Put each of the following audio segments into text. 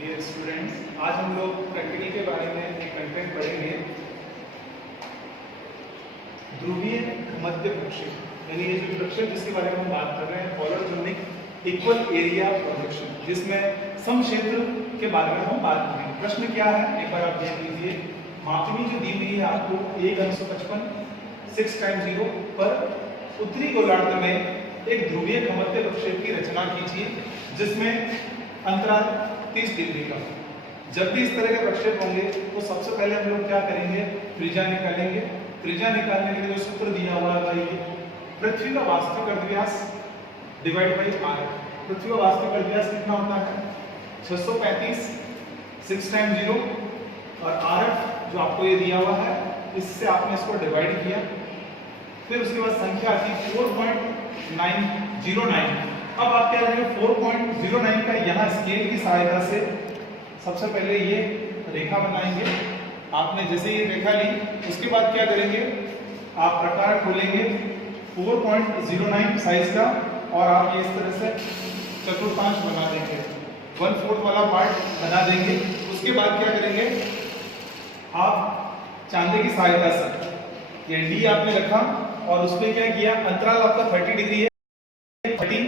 Dear students, आज हम लोग प्रैक्टिकल के बारे में एक कंटेंट पढ़ेंगे। ध्रुवीय मध्य प्रक्षेप, यानी ये जो प्रक्षेप जिसके बारे में हम बात कर रहे हैं, पॉलोजेनिक इक्वल एरिया प्रोजेक्शन, जिसमें समक्षेत्र के बारे में हम बात करेंगे। प्रश्न क्या है, एक बार आप देख लीजिए। मापनी जो दी हुई है आपको 1/155 6 × 0 पर उत्तरी गोलार्ध में एक ध्रुवीय मध्य प्रक्षेप की रचना कीजिए जिसमें अंतराल 30 डिग्री का। जब भी इस तरह के प्रक्षेप होंगे तो सबसे पहले हम लोग क्या करेंगे, त्रिज्या निकालेंगे। त्रिज्या निकालने के लिए जो सूत्र दिया हुआ है ये पृथ्वी का वास्तविक अर्धव्यास डिवाइड बाई आर। पृथ्वी का वास्तविक अर्धव्यास कितना होता है, 635 6 × 0 और आर जो आपको ये दिया हुआ है, इससे आपने इसको डिवाइड किया। फिर उसके बाद संख्या आती है 4.909। अब आप क्या करेंगे, 4.09 का यहाँ स्केल की सहायता से सबसे पहले ये रेखा बनाएंगे। आपने जैसे ये रेखा ली उसके बाद क्या करेंगे, आप प्रकार खोलेंगे 4.09 साइज का और आप ये इस तरह से चतुर्थांश बना देंगे, 1/4 वाला पार्ट बना देंगे। उसके बाद क्या करेंगे, आप चांदे की सहायता से ये डी आपने रखा और उसमें क्या किया, अंतराल आपका 30 डिग्री है, 30,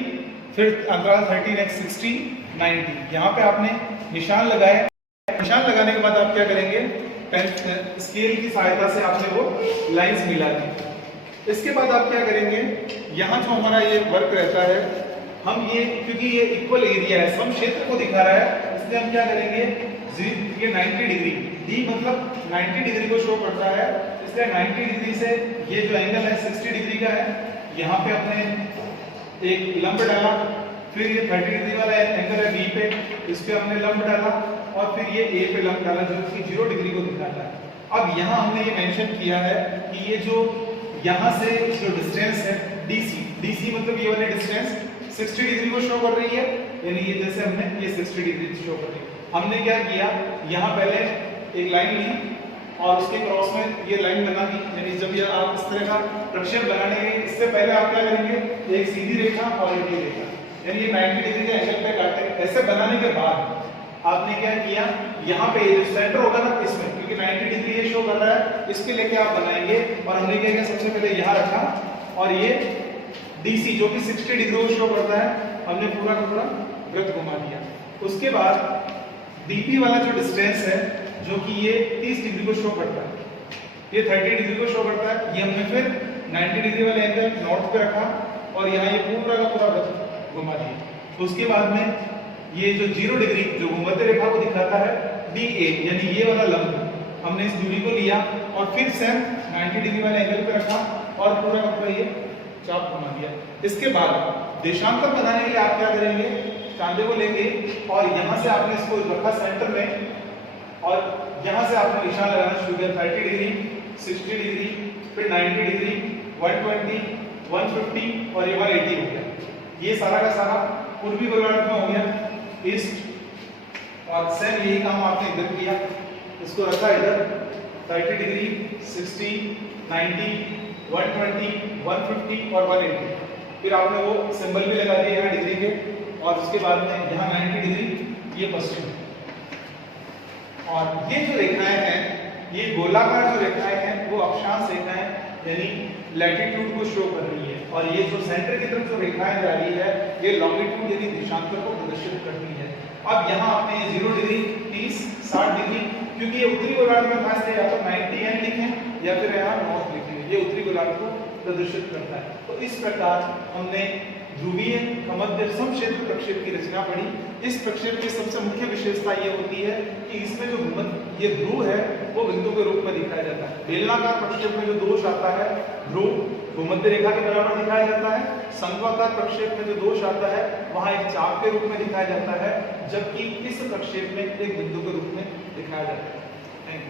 फिर अंतराल 30 नेक्स्ट 60 90, यहाँ पे आपने निशान लगाए। निशान लगाने के बाद आप क्या करेंगे, स्केल की सहायता से आपने वो लाइंस मिला दी। इसके बाद आप क्या करेंगे, यहाँ जो हमारा ये वर्क रहता है, हम ये क्योंकि ये इक्वल एरिया है, सम क्षेत्र को दिखा रहा है, इसलिए हम क्या करेंगे, ये 90 डिग्री, डी मतलब 90 डिग्री को शो करता है, इसलिए 90 डिग्री से ये जो एंगल है 60 डिग्री का है। यहाँ पे आपने एक लंब डाला, फिर ये 30 डिग्री वाला एंगल है बी पे, इस पे हमने लंब डाला और फिर ये ए पे लंब डाला जो कि 0 डिग्री को दिखाता है। अब यहाँ हमने ये मेंशन किया है कि ये जो यहाँ से जो डिस्टेंस है DC मतलब ये वाली डिस्टेंस 60 डिग्री को शो कर रही है, यानी ये जैसे हमने ये 60 डिग्री शो कर रही है। हमने क्या किया, यहाँ पहले एक लाइन ली और उसके क्रॉस में ये लाइन बना दी, यानी जब ये आप इस तरह का प्रक्षेप बनाने के इससे पहले आप क्या करेंगे, एक सीधी रेखा और एक रेखा, यानी ये 90 डिग्री के एंगल पे काटे। ऐसे बनाने के बाद आपने क्या किया, यहाँ पे ये जो सेंटर होगा ना इसमें, क्योंकि 90 डिग्री ये शो कर रहा है, इसके लेके आप बनाएंगे। और हमने क्या किया, सबसे पहले यहाँ रखा और ये DC जो कि 60 डिग्री को शो करता है, हमने पूरा का पूरा वृत्त घुमा दिया। उसके बाद DP वाला जो डिस्टेंस है जो कि ये 30 डिग्री को शो करता है, ये 30 डिग्री को शो करता है, ये हमने फिर 90 डिग्री वाले एंगल नॉर्थ पे रखा और यहाँ ये पूरा का पूरा वृत्त घुमा दिया। उसके बाद में ये जो 0 डिग्री जो भूमध्य रेखा को दिखाता है DA, यानी ये वाला लंब, हमने इस दूरी को लिया और फिर से 90 डिग्री वाले एंगल पे रखा और पूरा का पूरा ये चाप घुमा दिया। इसके बाद देशांतर बनाने के लिए आप क्या करेंगे, चांदे को लेंगे और यहाँ से आपने इसको रखा सेंटर में और यहाँ से आपने निशान लगाना शुरू किया, 30 डिग्री 60 डिग्री फिर 90 डिग्री 120 150 और ये 180 हो गया। ये सारा का सारा पूर्वी गोलार्ध में हो गया, ईस्ट। और सेम यही काम आपने इधर किया, इसको रखा इधर 30 डिग्री 60 90 120 150 और 180, फिर आपने वो सिंबल भी लगा दिया यहाँ डिग्री के। और उसके बाद में यहाँ 90 डिग्री ये पश्चिम, और ये जो रेखाएं हैं, ये गोलाकार जो रेखाएं हैं वो अक्षांश रेखाएं यानी लैटिट्यूड को शो कर रही है, और ये जो सेंटर की तरफ जो रेखाएं जा रही है ये लॉन्गिट्यूड यानी दिशांतर को प्रदर्शित करती है। अब यहाँ आपने 0 डिग्री 30 60 डिग्री, क्योंकि ये उत्तरी गोलार्ध में था इसलिए या तो 90 n लिखें या फिर यहाँ नॉर्थ लिखें, ये उत्तरी गोलार्ध को प्रदर्शित करता है। तो इस प्रकार हमने ध्रुवीय मध्य समक्षेत्र प्रक्षेप की रचना पढ़ी। इस प्रक्षेप की सबसे मुख्य विशेषता ये होती है कि इसमें जो ये ध्रुव है वो बिंदु के रूप में दिखाया जाता है। बेलनाकार प्रक्षेप में जो दोष आता है, ध्रुव भूमध्य रेखा के बराबर दिखाया जाता है। शंक्वाकार प्रक्षेप में जो दोष आता है वहां एक चाप के रूप में दिखाया जाता है, जबकि इस प्रक्षेप में एक बिंदु के रूप में दिखाया जाता है। Thank you.